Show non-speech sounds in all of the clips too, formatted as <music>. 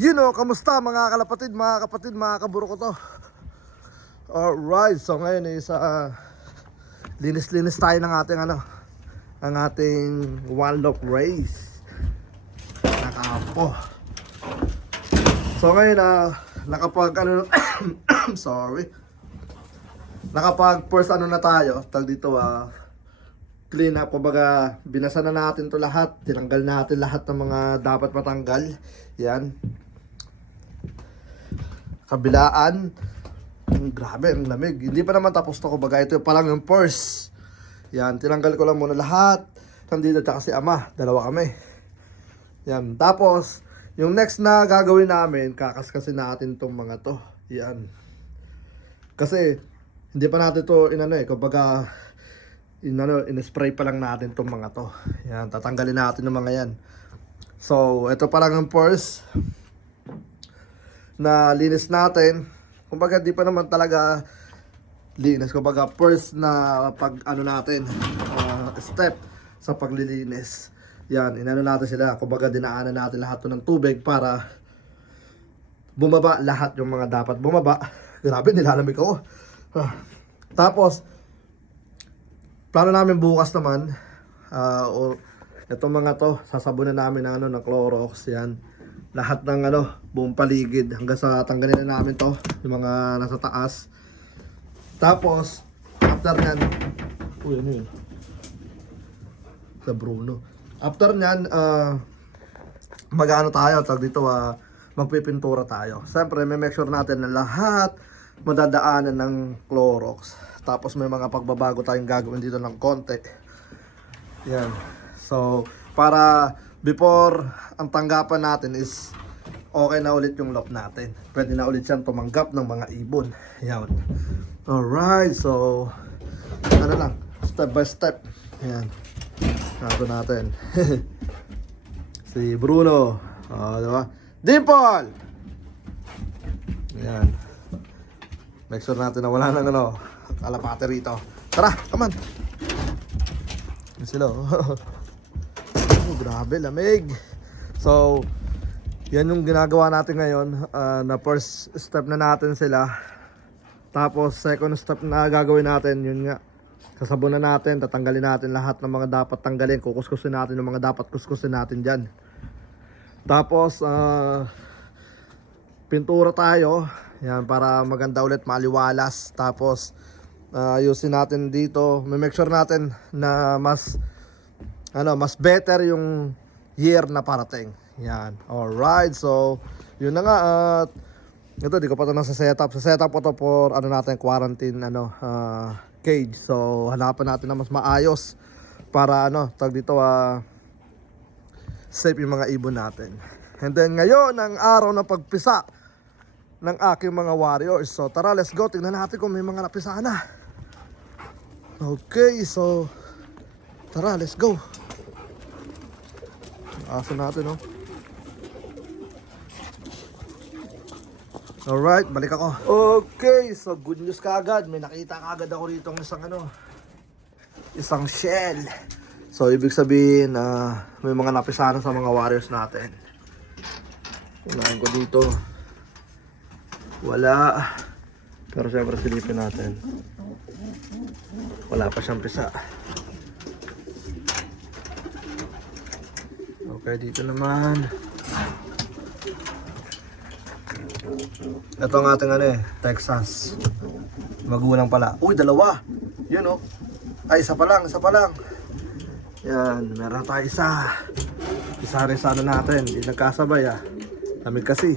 You know, kamusta mga kalapatid, mga kapatid, mga kaburo ko to. Alright, so ngayon is uh, linis-linis tayo ng ating ano, ang ating one lock race. Nakapo. So ngayon uh, nakapag ano, <coughs> sorry. Nakapag first ano na tayo, tag dito ah, clean up, kumbaga binasa na natin to lahat, tinanggal natin lahat ng mga dapat matanggal. Yan. Kabilaan. Ang grabe, ang lamig. Hindi pa naman tapos to, kumbaga ito pa lang yung first. Yan, tinanggal ko lang muna lahat. Nandito tsaka si ama, dalawa kami. Yan, tapos yung next na gagawin namin, kakaskasin natin tong mga to. Yan. Kasi hindi pa natin to inano eh, kumbaga inano, in-spray pa lang natin tong mga to. Yan, tatanggalin natin yung mga yan. So, ito pa lang ang first na linis natin. Kumbaga, di pa naman talaga linis. Kumbaga, first na pag ano natin, uh, step sa paglilinis. Yan, inano natin sila. Kumbaga, dinaanan natin lahat ng tubig para bumaba lahat yung mga dapat bumaba. <laughs> Grabe, nilalamig ako. Ah. Tapos, plano namin bukas naman, ah, o itong mga to, sasabunan namin ng ano, ng Clorox, yan. Lahat ng ano, buong paligid, hanggang sa tanggalin na namin to, yung mga nasa taas. Tapos, after nyan, uy, ano yun? Sa Bruno. After nyan, ah, mag-ano tayo, tag dito, ah, magpipintura tayo. Siyempre, may make sure natin na lahat madadaanan ng Clorox. Tapos may mga pagbabago tayong gagawin dito ng konti. Yan. So, para before ang tanggapan natin is okay na ulit yung lock natin. Pwede na ulit siyang tumanggap ng mga ibon. Yan. Alright, so ano lang, step by step. Yan. Nato natin. <laughs> si Bruno. Oh, di ba? Dimple! Yan. Make sure natin na wala nang ano, kalapate rito. Tara, come on. Sila. <laughs> oh. grabe, lamig. So, yan yung ginagawa natin ngayon. ah, na first step na natin sila. Tapos, second step na gagawin natin, yun nga. Sasabunan natin, tatanggalin natin lahat ng mga dapat tanggalin. Kukuskusin natin yung mga dapat kuskusin natin dyan. Tapos, ah, pintura tayo. Yan, para maganda ulit, maliwalas. Tapos, ah, ayusin natin dito. May make sure natin na mas, ano, mas better yung year na parating. Yan. Alright, so, yun na nga. At, ito, di ko pa ito nasa setup. Sa setup ko to for, ano natin, quarantine, ano, ah, cage. So, hanapan natin na mas maayos. Para, ano, tag dito, ah, safe yung mga ibon natin. And then ngayon, ang araw ng pagpisa ng aking mga warriors. So tara, let's go. Tingnan natin kung may mga napisa na. Okay, so tara, let's go. Aso natin, no? Alright, balik ako. Okay, so good news kagad. May nakita kagad ako rito ng isang ano, isang shell. So, ibig sabihin na may mga napisanan sa mga warriors natin. Unahin ko dito. Wala. Pero syempre silipin natin. Wala pa siyang pisa. Okay, dito naman. Ito ang ating ano eh, Texas. Magulang pala. Uy, dalawa. Yun oh. Ay, isa pa lang, isa pa lang. Yan, meron tayo isa. Isa rin sana natin. Hindi nagkasabay ah. Lamig kasi.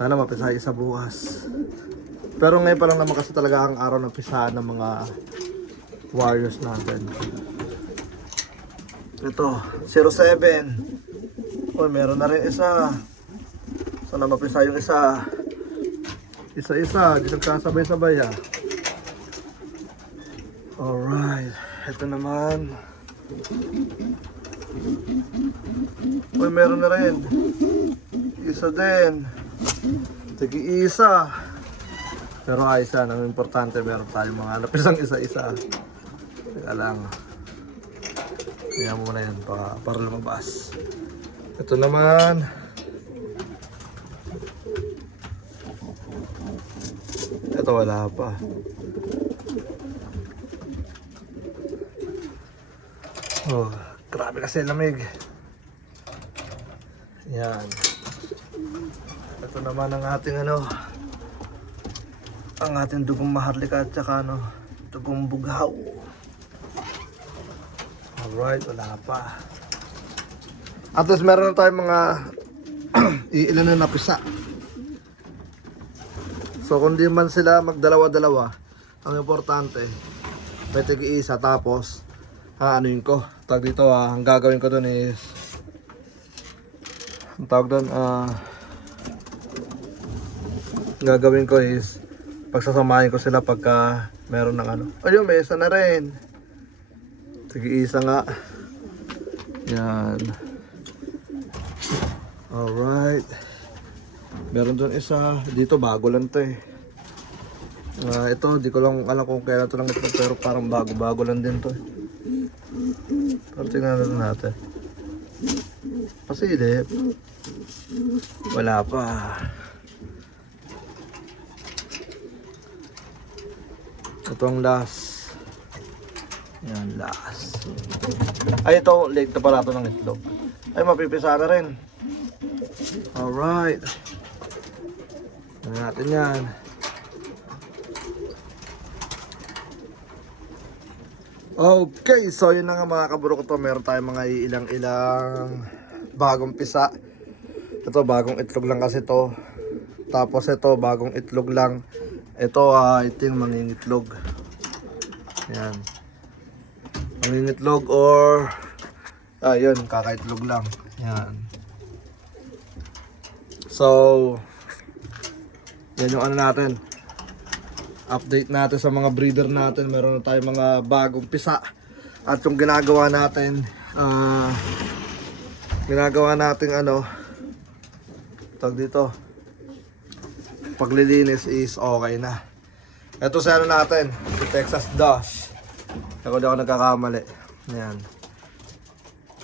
Sana mapisa isa bukas. Pero ngayon pa lang naman kasi talaga ang araw ng pisahan ng mga warriors natin. Ito, 07. Uy, meron na rin isa. Sana mapisa yung isa. Isa-isa, di nagkasabay-sabay ah. Alright, ito naman. Uy, meron na rin. Isa din. Tigi-isa. Pero ayos yan, ang importante meron tayong mga napisang isa-isa. Teka lang. Kaya mo muna yan para, para lumabas. Ito naman. Ito wala pa. Oh, grabe kasi lamig. Yan. Ito naman ang ating ano ang ating dugong maharlika at saka ano dugong bughaw. Alright, wala pa. At least meron na tayong mga <clears throat> iilan na napisa. So kung di man sila magdalawa-dalawa, ang importante, may tig-isa tapos aanuin ko. Tag dito ah, ang gagawin ko dun is ang tawag doon ah gagawin ko is pagsasamahin ko sila pagka meron ng ano. Ayun, may isa na rin. Tig-isa nga. Yan. Alright. Meron doon isa. Dito bago lang to eh. Ah, ito, di ko lang alam kung kailan to lang ito, pero parang bago-bago lang din to eh. Pero tingnan natin natin. Pasilip. Wala pa. Ito ang last. Yan, last. Ay, ito, late na pala ito ng itlog. Ay, mapipisa na rin. Alright. Ano natin yan. Okay, so yun na nga mga kaburo ko to. Meron tayong mga ilang-ilang bagong pisa. Ito, bagong itlog lang kasi to. Tapos ito, bagong itlog lang. Ito, ah, ito yung mangingitlog. Yan. Mangingitlog or... Ah, yun, kakaitlog lang. Yan. So, yan yung ano natin. Update natin sa mga breeder natin. Meron na tayong mga bagong pisa. At yung ginagawa natin, ah, ginagawa natin ano, tag dito, paglilinis is okay na. Ito sa ano natin, si Texas Dash. Ako di ako nagkakamali. Yan.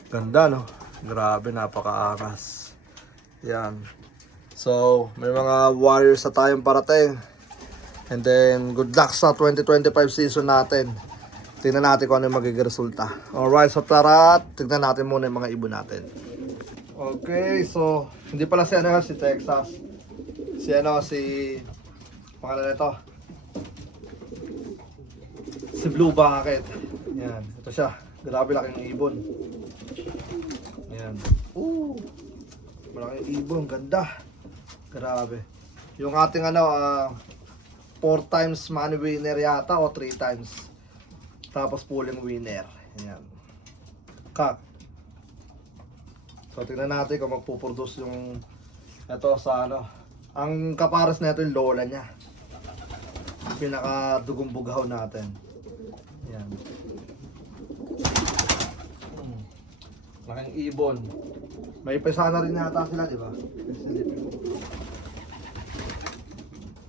Ganda no? Grabe, napakaangas. Yan. So, may mga warriors na tayong parating. And then, good luck sa 2025 season natin. Tingnan natin kung ano yung magiging resulta. Alright, so tara, tignan natin muna yung mga ibon natin. Okay, so, hindi pala si ano, si Texas. Si ano, si... Pangalan nito. Si Blue Bucket. Yan, ito siya. Grabe laking ibon. Yan. Ooh. Malaking ibon, ganda. Grabe. Yung ating ano, 4 times money winner yata o 3 times. Tapos pulling winner. Yan. Kak. So tingnan natin kung magpuproduce yung ito sa ano. Ang kapares na ito yung lola niya. Pinaka dugong bughaw natin. Yan. Hmm. Laking ibon. May pesa na rin yata sila, di ba?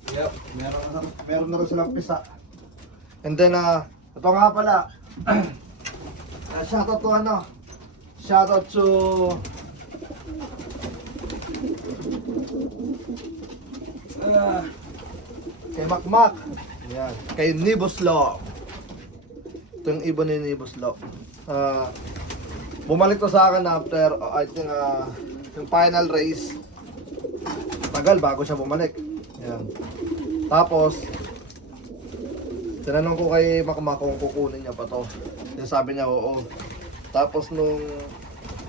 Yep, meron na, meron na rin silang pisa. And then, ah, ito nga pala. uh, <clears throat> shoutout to ano? Shoutout to... Ah, kay Makmak. Yan. Kay Nibuslo. Ito yung ibon ni Nibuslo. Ah, bumalik to sa akin after, uh, I think, ah, yung final race. Tagal bago siya bumalik. Yan. Tapos, tinanong ko kay Makmak kung kukunin niya pa to. Then sabi niya, oo. Tapos nung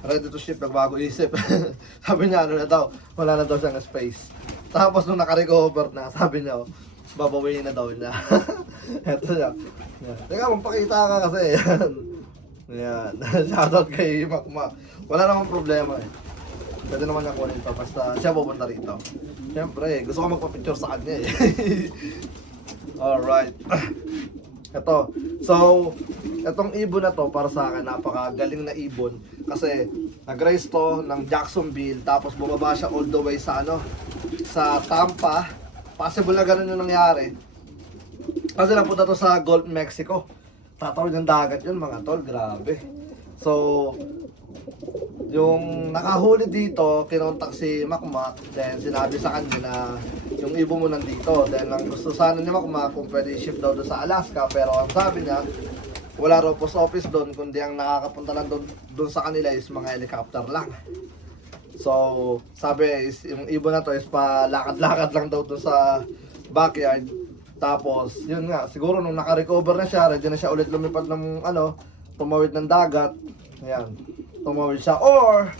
ready to ship, nagbago isip. <laughs> sabi niya, ano na daw, wala na daw siyang space. Tapos nung nakarecover na, sabi niya, oh, babawiin na daw niya. <laughs> Eto siya. Yan. Teka, magpakita ka kasi. <laughs> Yan. <laughs> Shoutout kay Makmak. Wala namang problema eh. Pwede naman niya kunin to, basta siya pupunta rito. Siyempre, gusto ko magpa-picture sa kanya eh. <laughs> Alright. <clears throat> Ito. So, itong ibon na to para sa akin, napakagaling na ibon. Kasi, nag-race to ng Jacksonville, tapos bumaba siya all the way sa ano, sa Tampa. Possible na ganun yung nangyari. Kasi napunta to sa Gulf, Mexico. Tatawid ng dagat yun mga tol, grabe. So, yung nakahuli dito, kinontak si Makmak, then sinabi sa kanya na yung ibo mo nandito. Then ang gusto sana ni Makmak kung pwede i-ship daw doon sa Alaska, pero ang sabi niya, wala raw post office doon, kundi ang nakakapunta lang doon, doon sa kanila is mga helicopter lang. So, sabi is yung ibon na to is pa lakad-lakad lang daw doon sa backyard. Tapos, yun nga, siguro nung naka-recover na siya, ready na siya ulit lumipad ng ano, tumawid ng dagat. Ayan, tumawid siya. Or,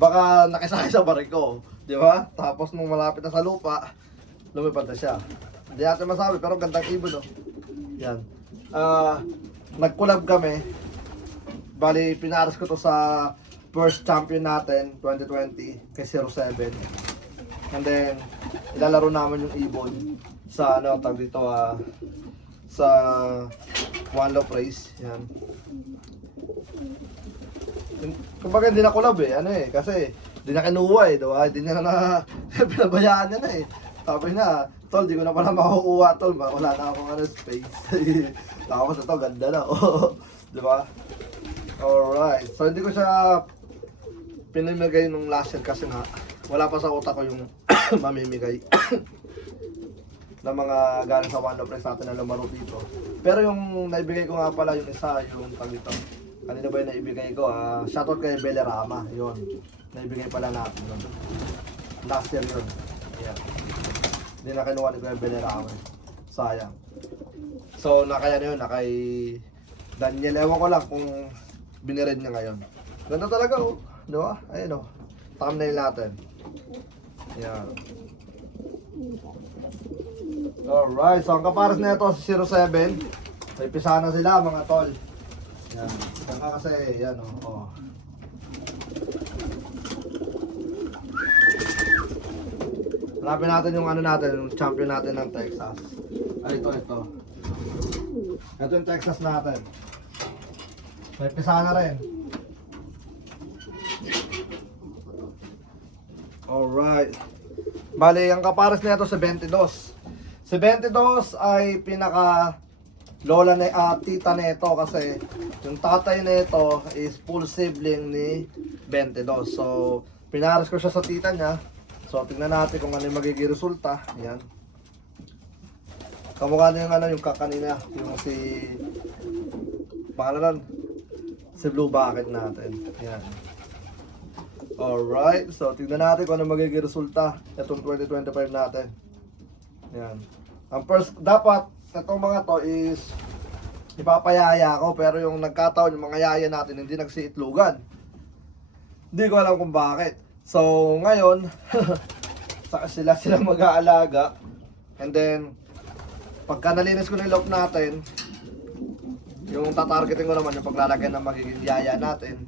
baka nakisakay sa bariko. Di ba? Tapos nung malapit na sa lupa, lumipad na siya. Hindi natin masabi, pero gandang ibon, no? Yan. Ah, nag-collab kami. Bali, pinaras ko to sa first champion natin, 2020, kay 07. And then, ilalaro naman yung ibon sa ano, tag dito, ah, sa One Love Race. Yan. Kumbaga hindi na collab eh, ano eh, kasi hindi na kinuha eh, diba? Hindi niya na, <laughs> pinabayaan na eh. Sabi na, tol, di ko na pala <laughs> makukuha, tol, wala na akong ano, space. <laughs> Tapos ito, ganda na, oh. di ba? Alright, so hindi ko siya pinamigay nung last year kasi nga, wala pa sa utak ko yung <coughs> mamimigay <coughs> ng mga galing sa One Race natin na lumaro dito. Pero yung naibigay ko nga pala yung isa, yung tag. Kanina ba yung naibigay ko? Ah, shoutout kay Belerama, yun. Naibigay pala natin yun. Last year yun. Ayan. Hindi na kinuha ni Kuya Belerama. Sayang. So, nakaya na yun, nakay Daniel. Ewan ko lang kung binired niya ngayon. Ganda talaga, oh. Di ba? Ayun, oh. Thumbnail natin. Ayan. Alright, so ang kapares na ito si 07. May pisa na sila mga tol. Yan. Yan ka kasi, yan o. Oh, oh. Natin yung ano natin, yung champion natin ng Texas. Ay, ito, ito. Ito yung Texas natin. May pisa na rin. Alright. Bali, ang kapares na ito sa 22. Si 22 ay pinaka lola na ah, tita nito kasi yung tatay nito is full sibling ni 22. So, pinares ko siya sa tita niya. So, tingnan natin kung ano yung magiging resulta. Yan. Kamukha na yung ano yung kakanina, yung si pangalan si Blue Bucket natin. Yan. Alright, so tingnan natin kung ano magiging resulta itong 2025 natin. Yan. Ang first, dapat, itong mga to is ipapayaya ko pero yung nagkataon yung mga yaya natin hindi nagsiitlugan. Hindi ko alam kung bakit. So, ngayon, <laughs> saka sila sila mag-aalaga. And then, pagka nalinis ko na yung natin, yung tatargeting ko naman yung paglalagyan ng magiging yaya natin.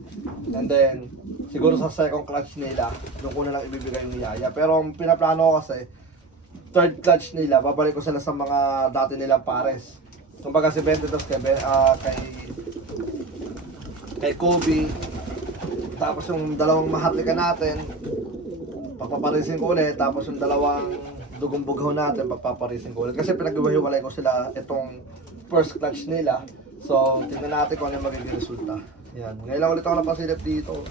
And then, siguro sa second clutch nila, doon ko na lang ibibigay yung yaya. Pero ang pinaplano ko kasi, third clutch nila, babalik ko sila sa mga dati nilang pares. Kumbaga si Ventetos kay, ah, kay, kay Kobe, tapos yung dalawang maharlika natin, papaparisin ko ulit, tapos yung dalawang dugong bughaw natin, papaparisin ko ulit. Kasi pinaghiwalay ko sila itong first clutch nila. So, tingnan natin kung ano yung magiging resulta. Yan. Ngayon lang ulit ako napasilip dito.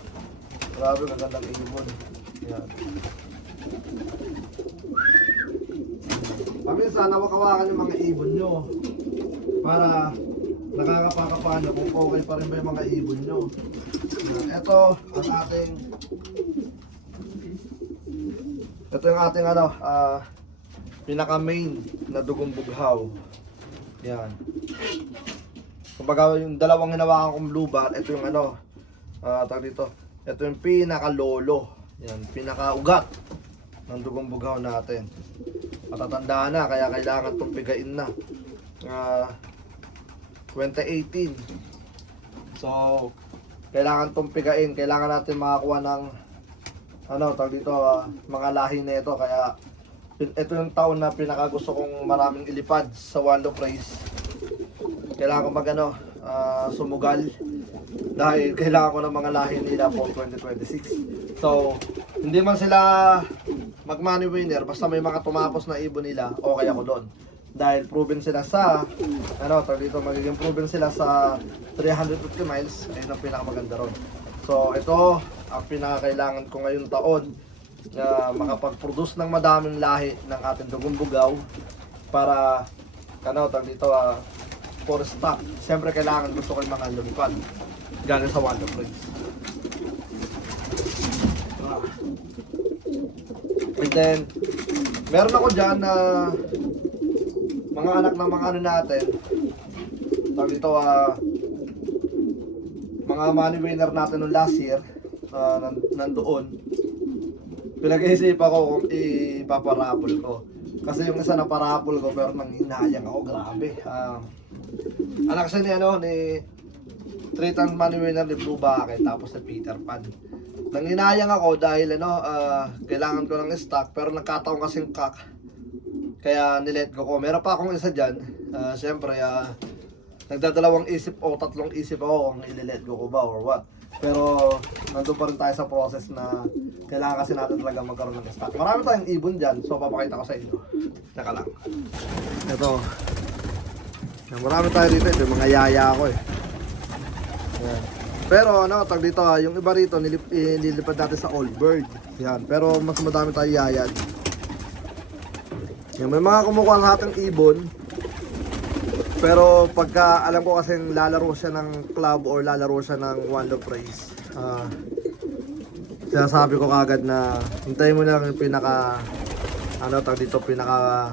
Grabe, magandang ibon. Yan. Paminsan, nawakawakan yung mga ibon nyo. Para nakakapakapaano kung okay pa rin ba yung mga ibon nyo. Ito, ang ating ito yung ating ano, ah, pinaka main na dugong bughaw. Yan. Kumbaga yung dalawang hinawakan kong blue bar, ito yung ano, ah tawag dito, ito yung pinaka lolo. Yan, pinaka ugat ng dugong bughaw natin. Matatanda na, kaya kailangan itong pigain na. Ah, 2018. So, kailangan itong pigain. Kailangan natin makakuha ng ano, tawag dito, ah, mga lahi na ito. Kaya, ito yung taon na pinaka gusto kong maraming ilipad sa Love Race. Kailangan ko mag ano, ah, sumugal. Dahil kailangan ko ng mga lahi nila for 2026. So, hindi man sila mag money winner, basta may mga tumapos na ibon nila, okay ako doon. Dahil proven sila sa, ano, tawag dito, magiging proven sila sa 350 miles, ayun ang pinakamaganda ron. So, ito, ang pinakakailangan ko ngayong taon na makapag-produce ng madaming lahi ng ating dugong bugaw para ano tag dito ah, for stock. Siyempre kailangan gusto ko yung mga lumipad galing sa Wonder Prince. Ah. And then, meron ako dyan na mga anak ng mga ano natin. Tawag dito, ah, mga money winner natin nung last year, nan nandoon. Pinag-iisipan ko kung ipaparapol ko. Kasi yung isa na parapol ko pero nang hinayang ako, grabe. Ah, anak siya ni ano, ni three-time money winner ni Blue Bucket tapos ni Peter Pan. Nanginayang ako dahil ano, ah, kailangan ko ng stock pero nagkataon kasing kak. Kaya nilet ko ko. Meron pa akong isa dyan. Ah, Siyempre, ah, nagdadalawang isip o tatlong isip ako kung ililet ko ko ba or what. Pero nandun pa rin tayo sa process na kailangan kasi natin talaga magkaroon ng stock. Marami tayong ibon dyan, so papakita ko sa inyo. Teka lang. Ito. Marami tayo dito, ito yung mga yaya ko eh. Yan. Pero ano, tag dito yung iba rito nilip, eh, nilipad natin sa old bird. Yan, pero mas madami tayo yaya. Yan, may mga kumukuha ng hatang ibon. Pero pagka alam ko kasing lalaro siya ng club or lalaro siya ng one love race. Ah, sinasabi ko kagad na hintayin mo lang yung pinaka ano tag dito pinaka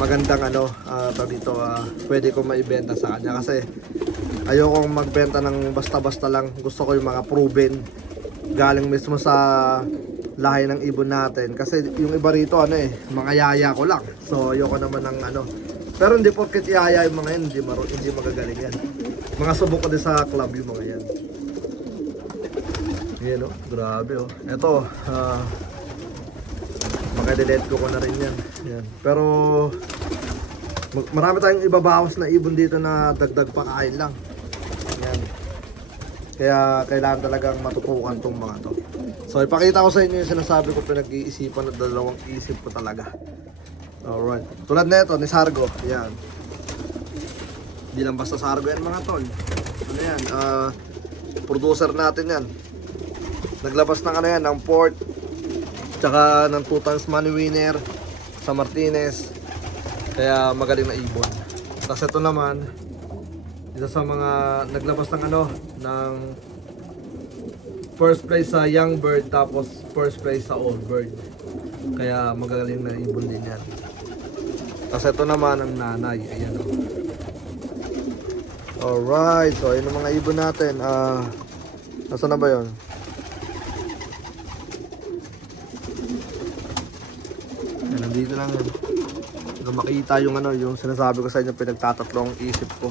magandang ano ah, tag dito ah, pwede ko maibenta sa kanya kasi ayokong magbenta ng basta-basta lang. Gusto ko yung mga proven. Galing mismo sa lahi ng ibon natin. Kasi yung iba rito ano eh mga yaya ko lang. So ayoko naman ng ano. Pero hindi porket yaya yung mga yan hindi, maro, hindi magagaling yan. Mga subok ko din sa club yung mga yan. Yan oh. Grabe oh. Eto ah makadelete ko ko na rin yan. Yan pero marami tayong ibabawas na ibon dito na dagdag pakain lang kaya kailangan talagang matutukan tong mga to. So ipakita ko sa inyo yung sinasabi ko pinag-iisipan at dalawang isip ko talaga. Alright. Tulad nito ni Sargo. Yan. Hindi lang basta Sargo yan mga tol. Ano yan? ah producer natin yan. Naglabas ng ano yan, ng port. Tsaka ng 2 times money winner sa Martinez. Kaya magaling na ibon. Tapos ito naman, isa sa mga naglabas ng ano ng first place sa young bird tapos first place sa old bird. Kaya magagaling na ibon din yan. Tapos ito naman ang nanay. Ayan o alright so ayun ang mga ibon natin. Ah nasa na ba Ayan, nandito lang yun. Makita yung ano yung sinasabi ko sa inyo pinagtatatlong isip ko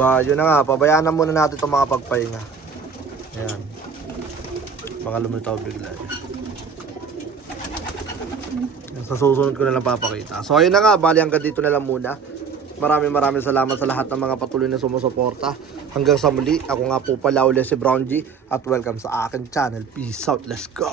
ba, yun na nga, pabayaan na muna natin itong mga pagpahinga. Ayan. Baka lumitaw bigla. Yan, Sa susunod ko na lang papakita. So ayun na nga, bali hanggang dito na lang muna. Maraming maraming salamat sa lahat ng mga patuloy na sumusuporta. Hanggang sa muli, ako nga po pala ulit si Brown G at welcome sa akin channel. Peace out, let's go!